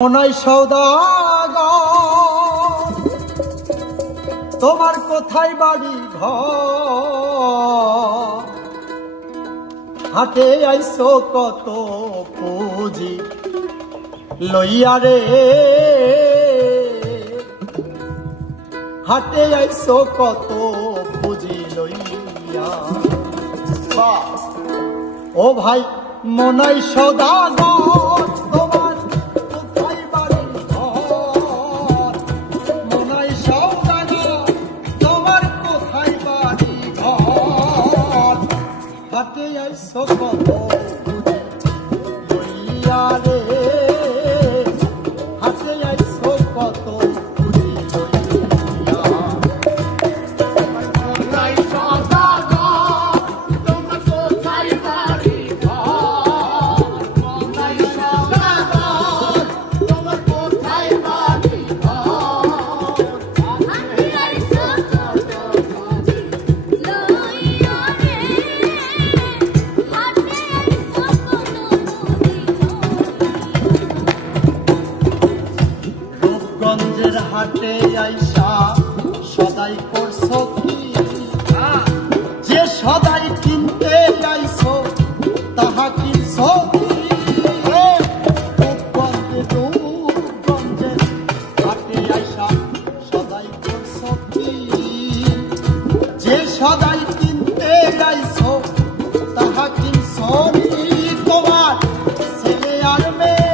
মনাই সওদাগর তোমার কোথায় বাড়ি ঘর, হাটে আইছো কত পুঁজি লইয়া রে, হাটে আইছো কত পুঁজি লইয়া। ও ভাই মনাই সওদাগর তোমার কোথায় বাড়ি ঘর, মনাই সওদাগর তোমার কোথায় বাড়ি ঘর, হাটে আইছো কত পুঁজি লইয়া রে, হাটে আইছো কত পুঁজি লইয়া। মনাই সওদাগর তোমার কোথায় বাড়ি ঘর, মনাই সওদাগর তোমার কোথায় বাড়ি ঘর, হাটে আইছো কত পুঁজি লইয়া রে, হাটে আইছো কত পুঁজি লইয়া। রূপগঞ্জের হাটে আইসা সদাই করছো কি, যে সদাই কিনতে আইছো তাহা কিনছো কি। রূপগঞ্জের হাটে আইসা সদাই করছো কি, যে সদাই কিনতে আইছো তাহা কিনছো কি। তোমার ছেলে আর মেয়ে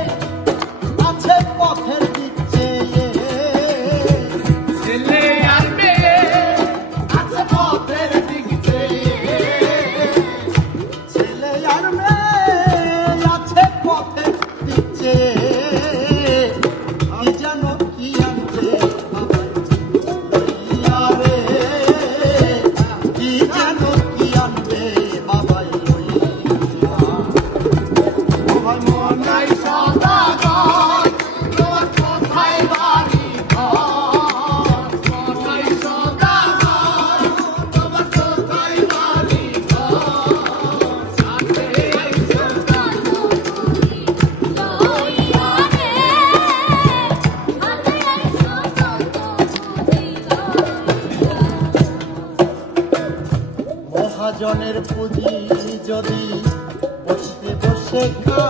আছে পথের দিক চেয়ে, ছেলে আর মেয়ে আছে পথের দিক চেয়ে, ছেলে আর মেয়ে আছে পথের দিক চেয়ে। কি জানো কি আনবে বাবাই লইয়া রে, কি জানো কি আনবে বাবাই লইয়া। ও ভাই মনাই সওদাগর তোমার কোথায় বাড়ি ঘর, মনাই সওদাগর তোমার কোথায় বাড়ি ঘর, হাটে আইছো কত পুঁজি লইয়া রে, হাটে আইছো কত পুঁজি লইয়া। মহাজনের পুঁজি যদি বসে বসে খা,